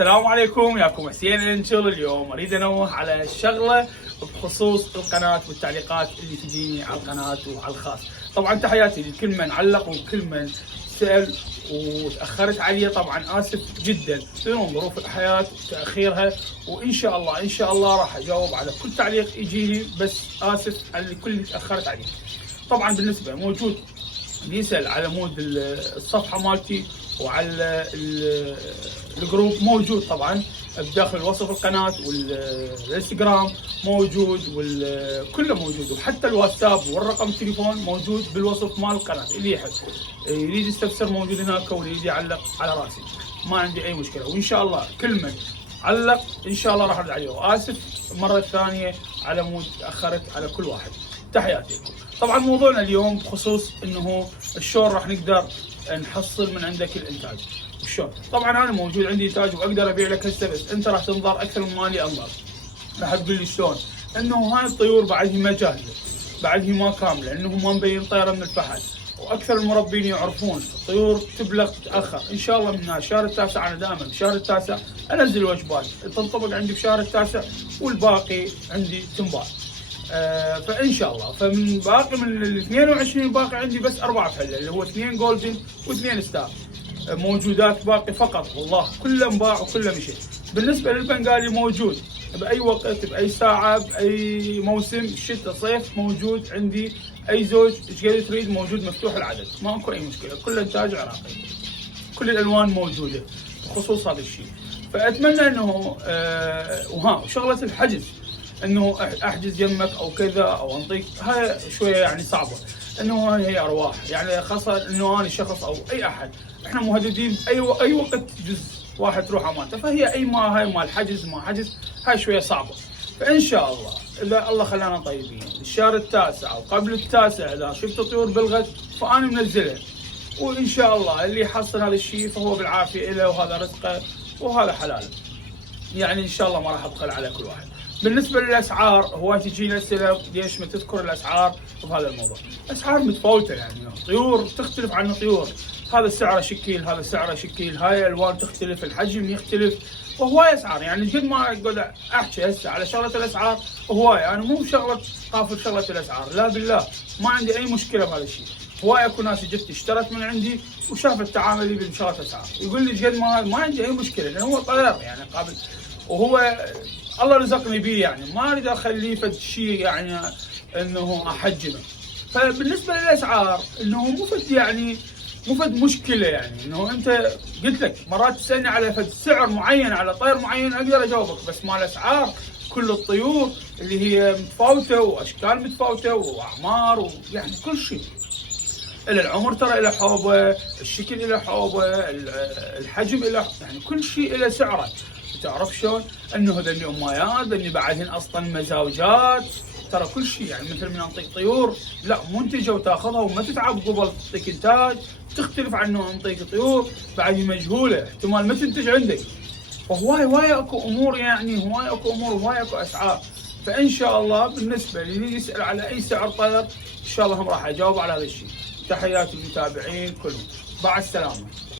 السلام عليكم، ياكم حسين الانشل. اليوم اريد انوه على شغله بخصوص القناه والتعليقات اللي تجيني على القناه وعلى الخاص. طبعا تحياتي لكل من علق وكل من سال وتاخرت عليه. طبعا اسف جدا لأن ظروف الحياه وتاخيرها، وان شاء الله راح اجاوب على كل تعليق يجيني، بس اسف على كل اللي تاخرت عليه. طبعا بالنسبه موجود اللي يسال على مود الصفحه مالتي وعلى الجروب موجود طبعا بداخل وصف القناه، والانستغرام موجود، وكله موجود، وحتى الواتساب والرقم التليفون موجود بالوصف مال القناه. اللي يحب يريد يستفسر موجود هناك، واللي يريد يعلق على راسي ما عندي اي مشكله. وان شاء الله كل من علق ان شاء الله راح ارد عليه. واسف مره ثانيه على مود تاخرت على كل واحد. تحياتي لكم. طبعا موضوعنا اليوم بخصوص انه شلون راح نقدر نحصل من عندك الانتاج. شلون؟ طبعا انا موجود عندي انتاج واقدر ابيع لك هسه، بس انت راح تنظر اكثر من مالي انظر. راح تقول لي شلون؟ انه هاي الطيور بعدها ما جاهزه، بعدها ما كامله، انه ما مبين طيره من الفحل، واكثر المربين يعرفون الطيور تبلغ تتاخر. ان شاء الله من شهر التاسع، انا دائما بشهر التاسع انزل وجبات تنطبق عندي بشهر التاسع، والباقي عندي تنباع. فان شاء الله فمن باقي من ال 22 باقي عندي بس 4 فله، اللي هو 2 جولدن و2 ستار موجودات باقي فقط. والله كله انباع وكله مشي. بالنسبه للبنغالي موجود باي وقت باي ساعه باي موسم، شتاء صيف موجود عندي. اي زوج ايش قد تريد موجود، مفتوح العدد، ماكو اي مشكله. كل انتاج عراقي، كل الالوان موجوده بخصوص هذا الشيء. فاتمنى انه وها شغله الحجز، انه احجز يمك او كذا او انطيك، هاي شويه يعني صعبه. انه هي ارواح يعني، خاصه انه انا شخص او اي احد احنا مهددين اي وقت جزء واحد تروح امانته. فهي اي ما هاي مال حجز ما حجز، هاي شويه صعبه. فان شاء الله اذا الله خلانا طيبين الشهر التاسع وقبل التاسع اذا شفت طيور بلغت فانا منزلها، وان شاء الله اللي يحصل هذا الشيء فهو بالعافيه له، وهذا رزقه وهذا حلاله. يعني ان شاء الله ما راح ابخل على كل واحد. بالنسبه للاسعار، هو تجينا اسئله ليش ما تذكر الاسعار بهذا الموضوع. اسعار متفاوته يعني، طيور تختلف عن طيور، هذا سعره شكل، هذا سعره شكل، هاي الالوان تختلف، الحجم يختلف، وهواي اسعار. يعني قد ما اقعد احكي هسه على شغله الاسعار هواي، انا مو شغله قافل شغله الاسعار، لا بالله ما عندي اي مشكله بهذا الشيء. هواي اكو ناس جت اشترت من عندي وشافت تعاملي بشغله اسعار، يقول لي قد ما عندي اي مشكله، لانه هو طير يعني قابل، وهو الله رزقني بيه، يعني ما اريد اخليه فد شيء يعني انه احجمه. فبالنسبه للاسعار انه مو فد يعني مو فد مشكله، يعني انه انت قلت لك مرات تسالني على فد سعر معين على طير معين اقدر اجاوبك، بس مال الاسعار كل الطيور اللي هي متفاوته واشكال متفاوته واعمار ويعني كل شيء. الى العمر ترى الى حوبه، الشكل الى حوبه، الحجم الى، يعني كل شيء الى سعره. تعرف شلون؟ انه هذول اميات اللي بعدهن اصلا مزاوجات، ترى كل شيء يعني مثل من انطيك طيور لا منتجه وتاخذها وما تتعب قبل تعطيك انتاج، تختلف عنه انطيك طيور بعد مجهوله احتمال ما تنتج عندك. فهواي اكو امور، يعني هواي اكو امور، هواي اكو اسعار. فان شاء الله بالنسبه للي يسال على اي سعر طير ان شاء الله هم راح اجاوب على هذا الشيء. تحياتي للمتابعين كلهم، مع السلامه.